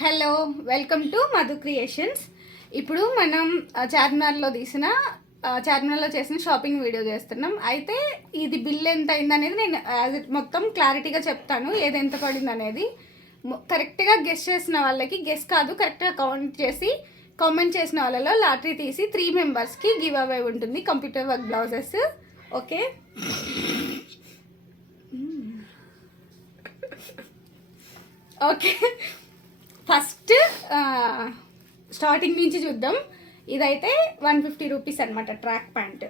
Hello, welcome to Madhu creations. ఇప్పుడు మనం చార్మినార్లో చేసిన షాపింగ్ వీడియో చేస్తున్నాం. అయితే ఇది బిల్ ఎంత అయింది అనేది నేను మొత్తం క్లారిటీగా చెప్తాను, ఏది ఎంత పడింది అనేది. కరెక్ట్గా గెస్ చేసిన వాళ్ళకి, గెస్ కాదు కరెక్ట్గా కౌంట్ చేసి కామెంట్ చేసిన వాళ్ళలో లాటరీ తీసి 3 మెంబర్స్కి గివ్ అవే ఉంటుంది, computer work blouses. Okay, okay. First starting నుంచి చూద్దాం. ఇదైతే 150 రూపీస్ అనమాట. ట్రాక్ ప్యాంట్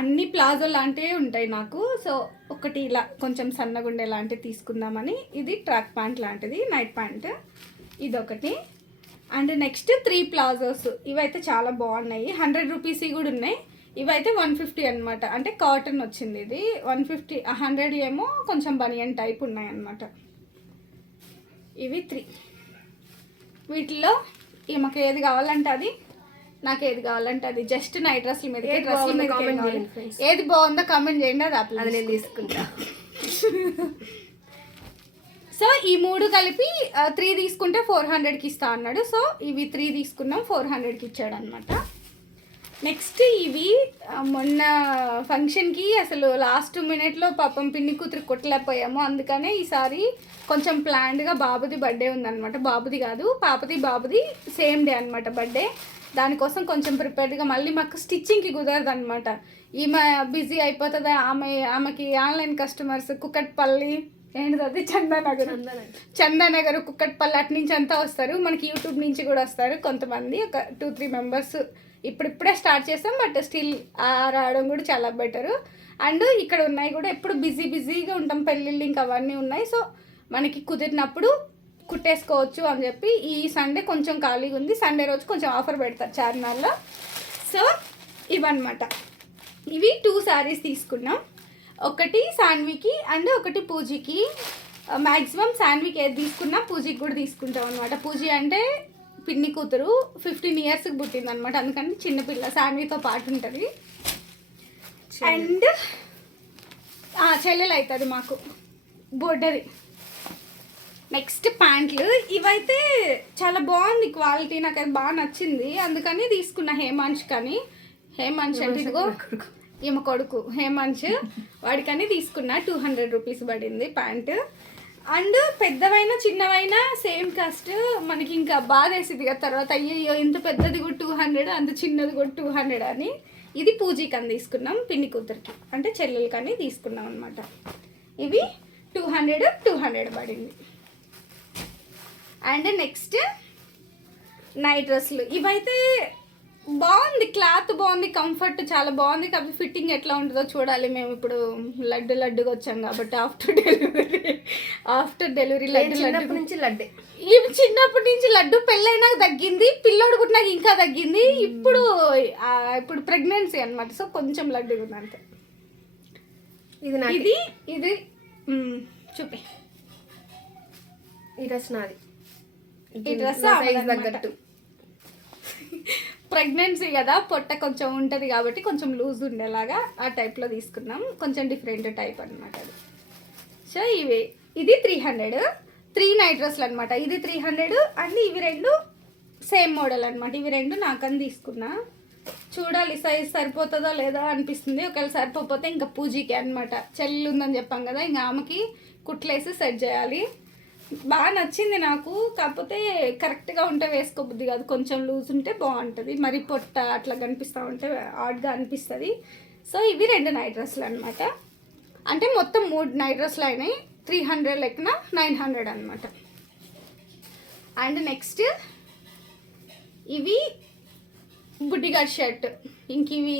అన్ని ప్లాజో లాంటివి ఉంటాయి నాకు. సో ఒకటి ఇలా కొంచెం సన్నగుండే లాంటివి తీసుకుందామని. ఇది ట్రాక్ ప్యాంట్ లాంటిది, నైట్ ప్యాంట్. ఇదొకటి. And next 3 palazzos. ఇవైతే చాలా బాగున్నాయి, 100 రూపీస్ కూడా ఉన్నాయి. ఇవైతే 150 అనమాట. అంటే కాటన్ వచ్చింది ఇది. 150, 100 ఏమో కొంచెం బనియన్ టైప్ ఉన్నాయి అన్నమాట. ఇవి 3. వీటిలో ఈమెకు ఏది కావాలంటే అది, నాకు ఏది కావాలంటే అది. జస్ట్ నైట్ డ్రెస్ల మీద ఏది బాగుందో కామెంట్ చేయండి, అది నేను తీసుకుంటా. సో ఈ 3 కలిపి 3 తీసుకుంటే 400కి ఇస్తా అన్నాడు. సో ఇవి 3 తీసుకున్నాం, 400కి ఇచ్చాడు అనమాట. నెక్స్ట్ ఇవి మొన్న ఫంక్షన్కి అసలు లాస్ట్ మినిట్లో పాపం పిన్ని కూతురు కొట్టలేకపోయాము. అందుకనే ఈసారి కొంచెం ప్లాన్డ్గా బాబుది బర్త్డే ఉందన్నమాట. బాబుది కాదు, బాబుది సేమ్ డే అనమాట బర్త్డే. దానికోసం కొంచెం ప్రిపేర్డ్గా, మళ్ళీ మాకు స్టిచ్చింగ్కి కుదరదు అనమాట. ఈమె బిజీ అయిపోతుంది. ఆమెకి ఆన్లైన్ కస్టమర్స్ కుక్కట్పల్లి, ఏంటిది చందానగర్, కుక్కట్పల్లి అటు నుంచి అంతా వస్తారు. మనకి యూట్యూబ్ నుంచి కూడా వస్తారు కొంతమంది, ఒక 2-3 మెంబర్స్. ఇప్పుడిప్పుడే స్టార్ట్ చేస్తాం, బట్ స్టిల్ రావడం కూడా చాలా బెటరు. అండ్ ఇక్కడ ఉన్నాయి కూడా, ఎప్పుడు బిజీగా ఉంటాం, పెళ్ళిళ్ళు ఇంకా అవన్నీ ఉన్నాయి. సో మనకి కుదిరినప్పుడు కుట్టేసుకోవచ్చు అని చెప్పి ఈ సండే కొంచెం ఖాళీగా ఉంది. సండే రోజు కొంచెం ఆఫర్ పెడతారు చార్మినార్లో. సో ఇవన్నమాట. ఇవి 2 శారీస్ తీసుకున్నాం. ఒకటి సాన్వికి అండ్ ఒకటి పూజీకి. మ్యాక్సిమం సాన్వికి ఏది తీసుకున్నా పూజీకి కూడా తీసుకుంటాం అనమాట. పూజీ అంటే పిన్ని కూతురు, 15 ఇయర్స్కి పుట్టింది అనమాట. అందుకని చిన్నపిల్ల సాన్వితో పాటు ఉంటుంది. అండ్ చెల్లెలు అవుతుంది మాకు, బోర్డరి. నెక్స్ట్ ప్యాంట్లు. ఇవైతే చాలా బాగుంది క్వాలిటీ, నాకు అది బాగా నచ్చింది. అందుకని తీసుకున్న హేమాంష్ కానీ. హేమాంష్ అంటే ఇదిగో ఈమె కొడుకు హేమాంష్, వాడికని తీసుకున్నా. 200 రూపీస్ పడింది ప్యాంటు. అండ్ పెద్దవైనా చిన్నవైనా సేమ్ కాస్ట్. మనకి ఇంకా బాధ వేసింది కదా తర్వాత, అయ్యో ఇంత పెద్దది కూడా 200, అంత చిన్నది కూడా 200 అని. ఇది పూజీకి అని తీసుకున్నాం, పిన్ని కూతురికి అంటే చెల్లెలకి అని తీసుకున్నాం అనమాట. ఇవి 200 పడింది. అండ్ నెక్స్ట్ నైట్ డ్రెస్సులు. ఇవైతే బాగుంది, క్లాత్ బాగుంది, కంఫర్ట్ చాలా బాగుంది. కాబట్టి ఫిట్టింగ్ ఎట్లా ఉంటుందో చూడాలి. మేము ఇప్పుడు లడ్డుగా వచ్చాం కాబట్టి ఆఫ్టర్ డెలివరీ లడ్డు నుంచి లడ్డే. ఇవి చిన్నప్పటి నుంచి లడ్డు, పెళ్ళైనాక తగ్గింది, పిల్లోడు కూడా నాకు ఇంకా తగ్గింది. ఇప్పుడు ప్రెగ్నెన్సీ అనమాట. సో కొంచెం లడ్డుగా ఉంది అంతే. ఇది చూపి. ఈ డ్రెస్ నాది, ఈ డ్రెస్ తగ్గట్టు. ప్రెగ్నెన్సీ కదా, పొట్ట కొంచెం ఉంటుంది కాబట్టి కొంచెం లూజ్ ఉండేలాగా ఆ టైప్లో తీసుకున్నాం. కొంచెం డిఫరెంట్ టైప్ అనమాట అది. సో ఇది 300. 3 నైట్ డ్రెస్లు అనమాట. ఇది 300 అండ్ ఇవి 2 సేమ్ మోడల్ అనమాట. ఇవి 2 నాకని తీసుకున్నా. చూడాలి సైజ్ సరిపోతుందో లేదో అనిపిస్తుంది. ఒకవేళ సరిపోతే ఇంకా పూజీకి అనమాట. చెల్లి ఉందని చెప్పాం కదా, ఇంకా ఆమెకి కుట్లేసి సెట్ చేయాలి. బాగా నచ్చింది నాకు. కాకపోతే కరెక్ట్గా ఉంటే వేసుకోబుద్ది కాదు, కొంచెం లూజ్ ఉంటే బాగుంటుంది. మరి పొట్ట అట్లా కనిపిస్తూ ఉంటే ఆడ్గా అనిపిస్తుంది. సో ఇవి 2 నైట్ డ్రెస్సులు అనమాట. అంటే మొత్తం 3 నైట్ డ్రెస్సులు అయినాయి. 300 లెక్కన 900 అనమాట. అండ్ నెక్స్ట్ ఇవి బుడ్డిగాడ్ షర్ట్. ఇంక ఇవి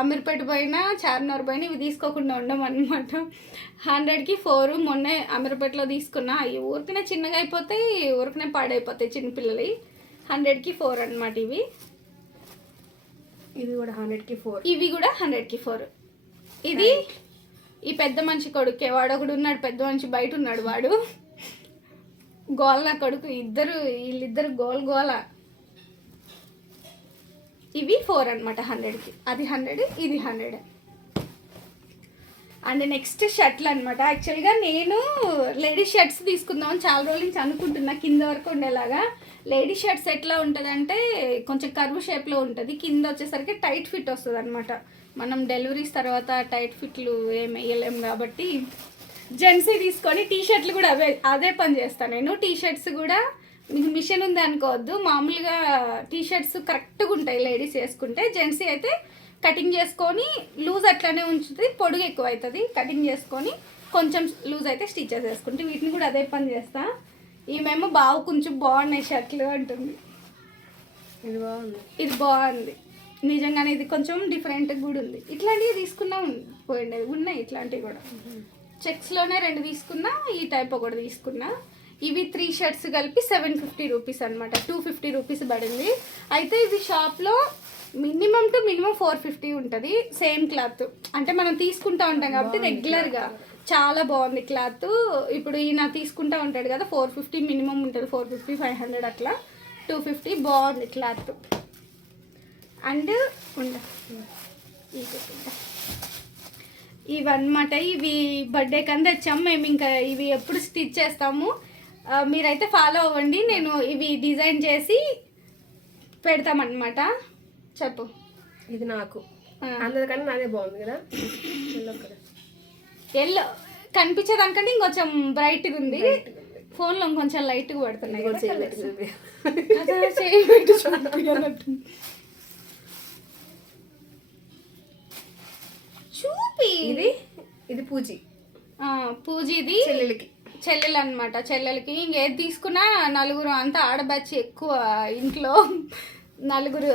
అమీర్పేట పోయినా చార్మినార్ పోయినా ఇవి తీసుకోకుండా ఉండమన్నమాట. 100కి 4. మొన్న అమీర్పేటలో తీసుకున్నా. అవి ఊరికనే చిన్నగా అయిపోతాయి, ఊరికనే పాడైపోతాయి చిన్నపిల్లలు. 100కి 4 అనమాట. ఇవి కూడా 100కి 4. ఇవి కూడా 100కి 4. ఇది ఈ పెద్ద మనిషి కొడుకే, వాడు ఒకడు ఉన్నాడు, పెద్ద మనిషి బయట ఉన్నాడు, వాడు గోల నా కొడుకు. వీళ్ళిద్దరు గోల. ఇవి 4 అనమాట 100కి. అది 100, ఇది 100. అండ్ నెక్స్ట్ షర్ట్లు అనమాట. యాక్చువల్గా నేను లేడీస్ షర్ట్స్ తీసుకుందామని చాలా రోజుల నుంచి అనుకుంటున్నా, కింద వరకు ఉండేలాగా. లేడీస్ షర్ట్స్ ఎట్లా ఉంటుందంటే కొంచెం కర్వ్ షేప్లో ఉంటుంది, కింద వచ్చేసరికి టైట్ ఫిట్ వస్తుంది అనమాట. మనం డెలివరీస్ తర్వాత టైట్ ఫిట్లు ఏం వేయలేము కాబట్టి జెంట్స్ తీసుకొని టీ షర్ట్లు కూడా అదే పని చేస్తాను నేను. టీ షర్ట్స్ కూడా మీకు మిషన్ ఉంది అనుకోవద్దు, మామూలుగా టీ షర్ట్స్ కరెక్ట్గా ఉంటాయి లేడీస్ వేసుకుంటే. జెంట్స్ అయితే కటింగ్ చేసుకొని లూజ్ అట్లనే ఉంచుతుంది, పొడుగు ఎక్కువ అవుతుంది. కటింగ్ చేసుకొని కొంచెం లూజ్ అయితే స్టిచెస్ వేసుకుంటే వీటిని కూడా అదే పని చేస్తా. ఈమెమో బాగా కొంచెం బాగున్నాయి షర్ట్లు అంటుంది. ఇది బాగుంది నిజంగానే, ఇది కొంచెం డిఫరెంట్గా కూడా ఉంది. ఇట్లాంటివి తీసుకున్నా పోయిండేది ఉన్నాయి, ఇట్లాంటివి కూడా చెక్స్లోనే 2 తీసుకున్నా, ఈ టైప్ ఒకటి తీసుకున్నా. ఇవి 3 షర్ట్స్ కలిపి 750 రూపీస్ అనమాట. 250 రూపీస్ పడింది. అయితే ఇది షాప్లో మినిమం టు మినిమం 450 ఉంటుంది సేమ్ క్లాత్. అంటే మనం తీసుకుంటా ఉంటాం కాబట్టి రెగ్యులర్గా చాలా బాగుంది క్లాత్. ఇప్పుడు ఈయన తీసుకుంటా ఉంటాడు కదా, 450 మినిమం ఉంటుంది, 450 500 అట్లా. 250 బాగుంది క్లాత్. అండ్ ఇవన్నమాట, ఇవి బర్త్డే కన్నా తెచ్చాము మేము. ఇంకా ఇవి ఎప్పుడు స్టిచ్ చేస్తాము, మీరైతే ఫాలో అవ్వండి. నేను ఇవి డిజైన్ చేసి పెడతామన్నమాట. చెప్పు. ఇది నాకు అందరికన్నా నాదే బాగుంది కదా, ఎల్లో కనిపించేదానికంటే ఇంకొంచెం బ్రైట్గా ఉంది. ఫోన్లో ఇంకొంచెం లైట్గా పడుతున్నాయి. చూపి. ఇది పూజీది చెల్లెలు అనమాట. చెల్లెలకి ఇంకేది తీసుకున్నా నలుగురు, అంతా ఆడబచ్చి ఎక్కువ ఇంట్లో నలుగురు.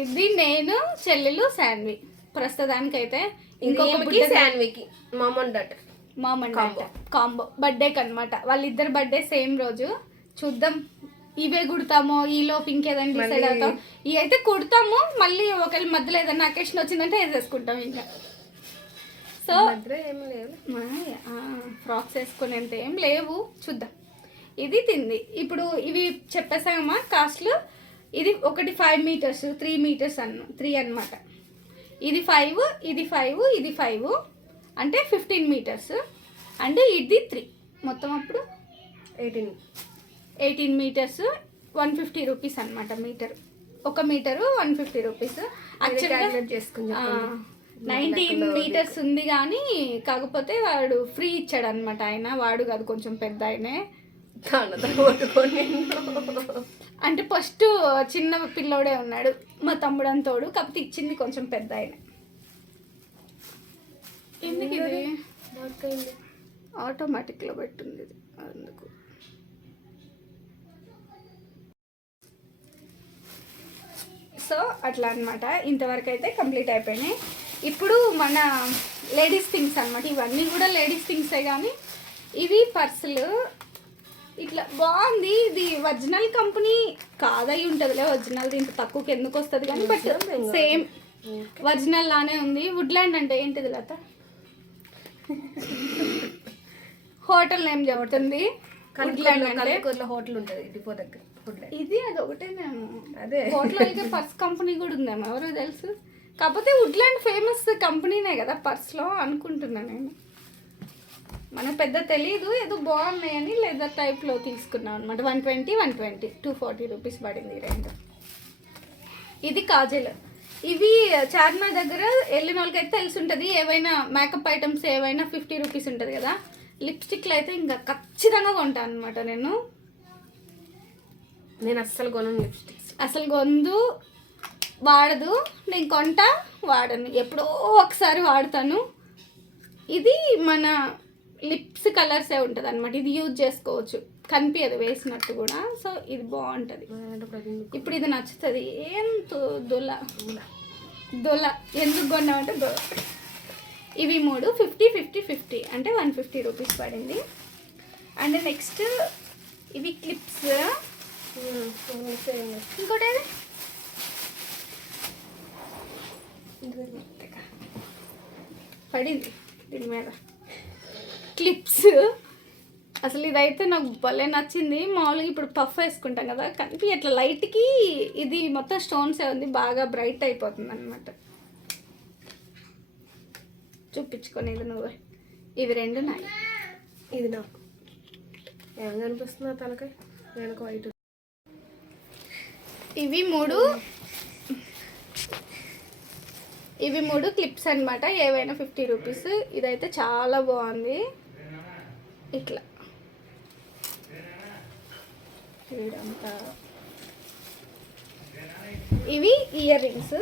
ఇది నేను, చెల్లెలు, శాన్వి ప్రస్తుతానికైతే. ఇంకొకటి శాన్వికి మామ్ అండ్ డాటర్ కాంబో బర్త్డేకి అనమాట. వాళ్ళిద్దరు బర్త్డే సేమ్ రోజు. చూద్దాం ఇవే కుడతామో ఈలోపు ఇంకేదైనా డిసైడ్ అవుతాం. ఇవి అయితే కుడతాము, మళ్ళీ ఒకవేళ మధ్యలో ఏదైనా అకేషన్ వచ్చిందంటే వేసేసుకుంటాం ఇంకా. సో ఫ్రాక్స్ వేసుకునేంత ఏం లేవు, చూద్దాం. ఇది తింది. ఇప్పుడు ఇవి చెప్పేసామా కాస్ట్లు. ఇది ఒకటి 5 మీటర్స్, 3 మీటర్స్ 3 అనమాట. ఇది 5, ఇది 5, ఇది 5 అంటే 15 మీటర్స్. అంటే ఇది 3 మొత్తం అప్పుడు 18 మీటర్స్. 150 రూపీస్ అనమాట మీటర్. 1 metre 150 rupees. యాక్చువల్గా 19 మీటర్స్ ఉంది కానీ కాకపోతే వాడు ఫ్రీ ఇచ్చాడు అనమాట. ఆయన వాడు కాదు, కొంచెం పెద్ద ఆయనే. అంటే ఫస్ట్ చిన్న పిల్లోడే ఉన్నాడు, మా తమ్ముడు అంతోడు, కాకపోతే ఇచ్చింది కొంచెం పెద్ద ఆయన. ఎందుకు ఇది ఆటోమేటిక్లో పెట్టింది ఇది, అందుకు. సో అట్లా అనమాట. ఇంతవరకు అయితే కంప్లీట్ అయిపోయినాయి. ఇప్పుడు మన లేడీస్ థింగ్స్ అనమాట. ఇవన్నీ కూడా లేడీస్ థింగ్సే కానీ ఇవి పర్సులు ఇట్లా బాగుంది. ఇది ఒరిజినల్ కంపెనీ కాదై ఉంటుందిలే, ఒరిజినల్ దీంట్లో తక్కువకి ఎందుకు వస్తుంది కానీ, బట్ సేమ్ ఒరిజినల్ లానే ఉంది. వుడ్లాండ్ అంటే ఏంటిది లత? హోటల్ నేమ్ చెబుతుంది. వుడ్లాండ్ అంటే హోటల్ ఉంటుంది డిపో దగ్గర. ఇది అది ఒకటేనేమో, అదే హోటల్ అయితే పర్స్ కంపెనీ కూడా ఉందేమో, ఎవరో తెలుసు. కాకపోతే వుడ్లాండ్ ఫేమస్ కంపెనీనే కదా పర్స్లో అనుకుంటున్నాను నేను. మనకు పెద్ద తెలీదు, ఏదో బాగున్నాయని లెదర్ టైప్లో తీసుకున్నాం అనమాట. 120 240 రూపీస్ పడింది రెండు. ఇది కాజల్. ఇవి చార్మినార్ దగ్గర వెళ్ళిన వాళ్ళకైతే తెలిసి ఉంటుంది. ఏవైనా మేకప్ ఐటమ్స్ ఏవైనా 50 రూపీస్ ఉంటుంది కదా. లిప్స్టిక్లు అయితే ఇంకా ఖచ్చితంగా కొంటాను అనమాట. నేను అస్సలు కొనను లిప్స్టిక్స్, అసలు గొంతు వాడదు. నేను కొంటా, వాడను, ఎప్పుడో ఒకసారి వాడతాను. ఇది మన లిప్స్ కలర్సే ఉంటుంది అనమాట. ఇది యూజ్ చేసుకోవచ్చు, కనిపించదు వేసినట్టు కూడా. సో ఇది బాగుంటుంది. ఇప్పుడు ఇది నచ్చుతుంది. ఏం దొల ఎందుకు కొన్నామంటే దొల. ఇవి 3 50 అంటే 150 రూపీస్ పడింది. అండ్ నెక్స్ట్ ఇవి క్లిప్స్. ఇంకోటి పడింది దీని మీద క్లిప్స్. అసలు ఇదైతే నాకు భలే నచ్చింది. మామూలుగా ఇప్పుడు పఫ్ వేసుకుంటాం కదా, కనిపి అట్లా లైట్కి ఇది మొత్తం స్టోన్సే ఉంది, బాగా బ్రైట్ అయిపోతుంది అనమాట. చూపించుకొని ఇది నువ్వే. ఇవి 2 నాయి. ఇది నాకు ఏం కనిపిస్తుందా తనకి వెనక వైట్. ఇవి 3 క్లిప్స్ అనమాట, ఏవైనా 50 రూపీస్. ఇదైతే చాలా బాగుంది. ఇట్లా ఇదంతా. ఇవి ఇయర్ రింగ్స్.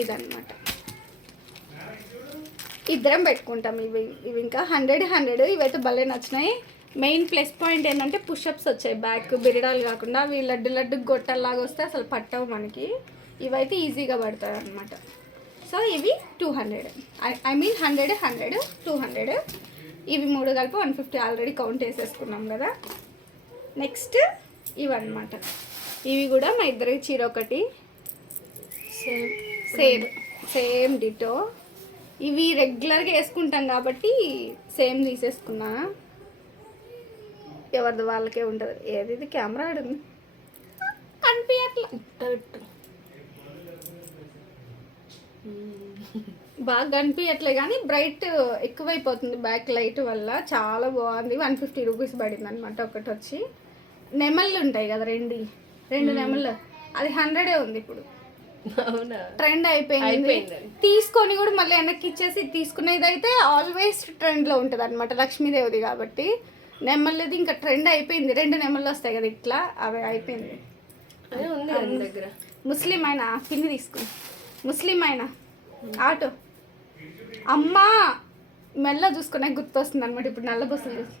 ఇదన్నమాట. ఇద్దరం పెట్టుకుంటాం. ఇవి ఇంకా 100 ఇవైతే భలే నచ్చినాయి. మెయిన్ ప్లస్ పాయింట్ ఏంటంటే పుషప్స్ వచ్చాయి, బ్యాక్ బిరడాలు కాకుండా. అవి లడ్డు గొట్టల్లాగా వస్తే అసలు పట్టవు మనకి. ఇవైతే ఈజీగా పడతాయి అన్నమాట. సో ఇవి 200, ఐ మీన్ 100 200. ఇవి 3 కలిపి 150 ఆల్రెడీ కౌంట్ వేసేసుకున్నాం కదా. నెక్స్ట్ ఇవన్నమాట. ఇవి కూడా మా ఇద్దరికి చీర ఒకటి, సేమ్ డిటో. ఇవి రెగ్యులర్గా వేసుకుంటాం కాబట్టి సేమ్ తీసేసుకున్నా. ఎవరిది వాళ్ళకే ఉంటుంది. ఏది ఇది కెమెరా ఆడుంది కనిపించట్లా, బాగా కనిపించట్లే కానీ బ్రైట్ ఎక్కువైపోతుంది బ్యాక్ లైట్ వల్ల. చాలా బాగుంది. 150 రూపీస్ పడింది అనమాట. ఒకటి వచ్చి నెమళ్ళు ఉంటాయి కదా, రెండు నెమళ్ళు, అది 100 ఉంది ఇప్పుడు. అవునా, ట్రెండ్ అయిపోయింది. తీసుకొని కూడా మళ్ళీ వెనక్కి ఇచ్చేసి తీసుకునేది అయితే ఆల్వేస్ ట్రెండ్లో ఉంటుంది అనమాట, లక్ష్మీదేవిది కాబట్టి. నెమళ్ళది ఇంకా ట్రెండ్ అయిపోయింది. 2 నెమళ్ళు వస్తాయి కదా ఇట్లా, అవి అయిపోయింది. దగ్గర ముస్లిం ఆయన పిన్ని తీసుకుని, ముస్లిం ఆయన ఆటో అమ్మా మెల్ల చూసుకునే గుర్తొస్తుంది అనమాట ఇప్పుడు. నల్ల బస్సులు చూసి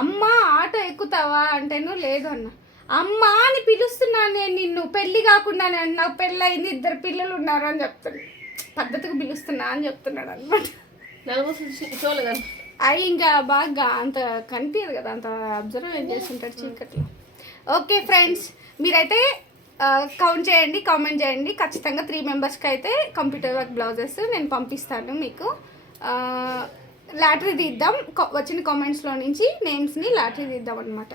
అమ్మా ఆటో ఎక్కుతావా అంటేను లేదు అన్న. అమ్మా అని పిలుస్తున్నాను నేను నిన్ను, పెళ్ళి కాకుండా నాకు పెళ్ళి అయింది, 2 పిల్లలు ఉన్నారు అని చెప్తున్నాడు. పద్ధతిగా పిలుస్తున్నా అని చెప్తున్నాడు అనమాట. అవి ఇంకా బాగా అంత కనిపించదు కదా, అంత అబ్జర్వ్ చేస్తుంటాడు చీకట్లో. ఓకే ఫ్రెండ్స్, మీరైతే కౌంట్ చేయండి, కామెంట్ చేయండి. ఖచ్చితంగా 3 మెంబర్స్కి అయితే కంప్యూటర్ వర్క్ బ్లౌజెస్ నేను పంపిస్తాను మీకు. లాటరీ తీద్దాం, వచ్చిన కామెంట్స్లో నుంచి నేమ్స్ని లాటరీ తీద్దాం అనమాట.